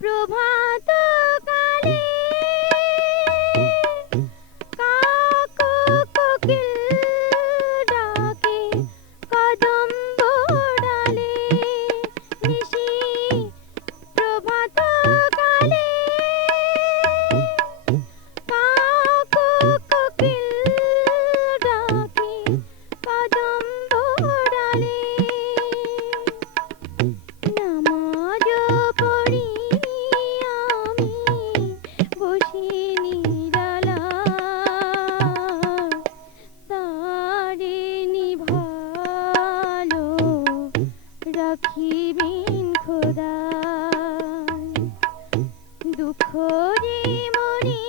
প্রভা রাখিবেন খোদা দুঃখ যে মনে